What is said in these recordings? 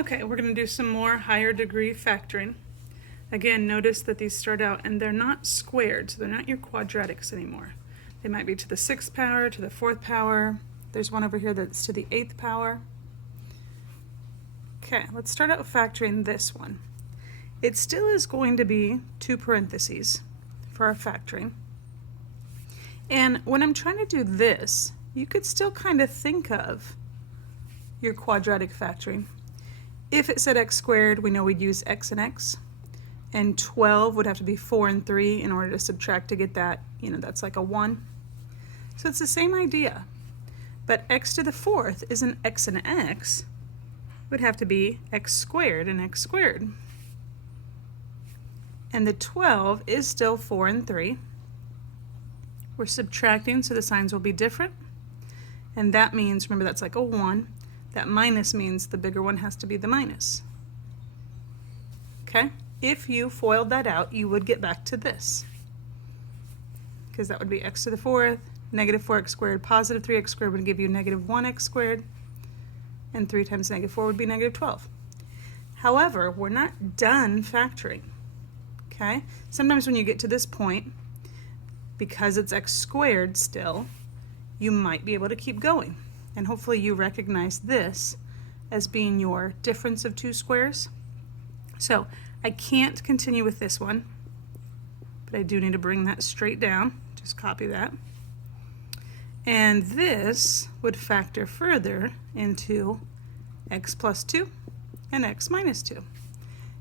Okay, we're going to do some more higher degree factoring. Again, notice that these start out and they're not squared, so they're not your quadratics anymore. They might be to the 6th power, to the 4th power. There's one over here that's to the 8th power. Okay, let's start out with factoring this one. It still is going to be 2 parentheses for our factoring. And when I'm trying to do this, you could still kind of think of your quadratic factoring. If it said x squared, we know we'd use x and x. And 12 would have to be 4 and 3 in order to subtract to get that, that's like a 1. So it's the same idea. But x to the 4th isn't x and x. It would have to be x squared and x squared. And the 12 is still 4 and 3. We're subtracting, so the signs will be different. And that means, remember, that's like a 1. That minus means the bigger one has to be the minus. Okay? If you FOILed that out, you would get back to this. Because that would be x to the 4th, negative 4x squared, positive 3x squared would give you negative 1x squared, and 3 times negative 4 would be negative 12. However, we're not done factoring. Okay? Sometimes when you get to this point, because it's x squared still, you might be able to keep going. And hopefully you recognize this as being your difference of 2 squares. So I can't continue with this one, but I do need to bring that straight down. Just copy that. And this would factor further into x plus 2 and x minus 2.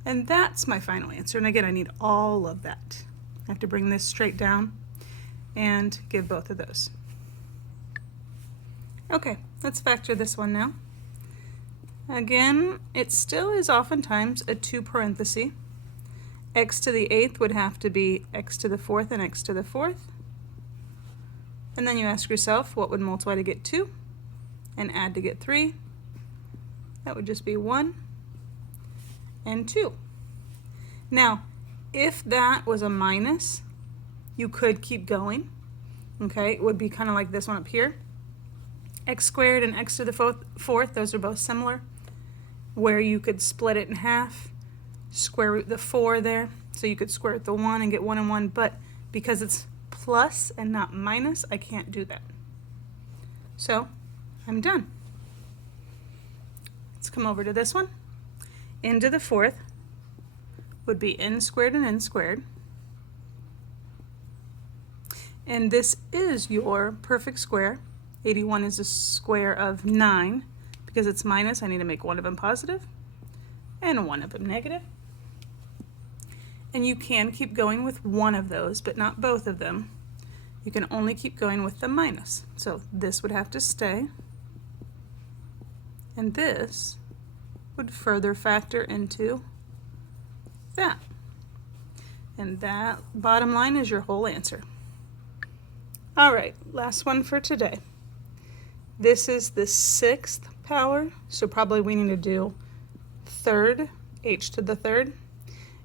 And that's my final answer. And again, I need all of that. I have to bring this straight down and give both of those. Okay, let's factor this one now. Again, it still is oftentimes a 2 parenthesis. X to the 8th would have to be x to the 4th and x to the 4th. And then you ask yourself, what would multiply to get 2 and add to get 3? That would just be 1 and 2. Now, if that was a minus, you could keep going. Okay, it would be kind of like this one up here. X squared and x to the 4th, those are both similar, where you could split it in half, square root the 4 there, so you could square root the 1 and get 1 and 1, but because it's plus and not minus, I can't do that. So I'm done. Let's come over to this one. N to the 4th would be n squared and n squared. And this is your perfect square. 81 is a square of 9. Because it's minus, I need to make one of them positive and one of them negative. And you can keep going with one of those, but not both of them. You can only keep going with the minus. So this would have to stay. And this would further factor into that. And that bottom line is your whole answer. All right, last one for today. This is the 6th power, so probably we need to do 3rd, h to the 3rd.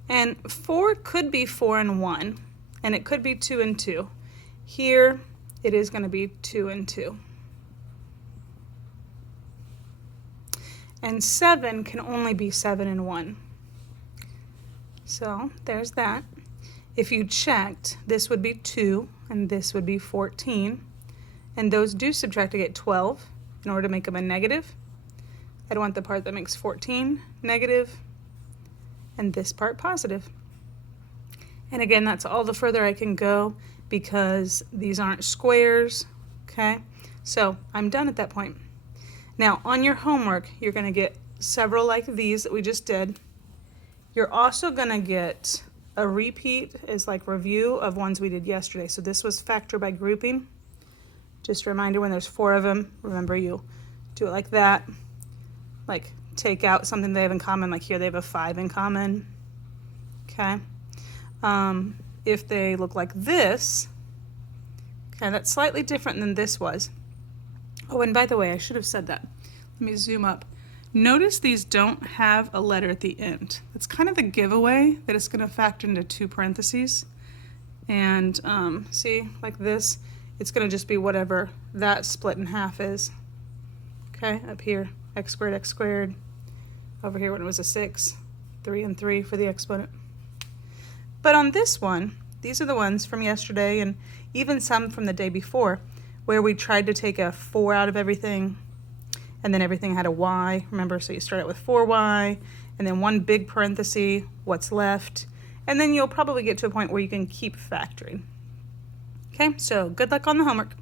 And 4 could be 4 and 1, and it could be 2 and 2. Here, it is going to be 2 and 2. And 7 can only be 7 and 1. So there's that. If you checked, this would be 2, and this would be 14. And those do subtract to get 12 in order to make them a negative. I'd want the part that makes 14 negative and this part positive. And again, that's all the further I can go because these aren't squares, okay? So I'm done at that point. Now on your homework, you're going to get several like these that we just did. You're also going to get a repeat as like review of ones we did yesterday. So this was factor by grouping. Just a reminder, when there's 4 of them, remember you do it like that. Like take out something they have in common, like here they have a 5 in common. Okay. If they look like this, okay, that's slightly different than this was. Oh, and by the way, I should have said that. Let me zoom up. Notice these don't have a letter at the end. It's kind of the giveaway that it's going to factor into 2 parentheses. And see, like this, it's going to just be whatever that split in half is. Okay, up here, x squared, over here when it was a 6, 3 and 3 for the exponent. But on this one, these are the ones from yesterday and even some from the day before where we tried to take a 4 out of everything and then everything had a y. Remember, so you start out with 4y and then one big parenthesis, what's left, and then you'll probably get to a point where you can keep factoring. Okay, so good luck on the homework.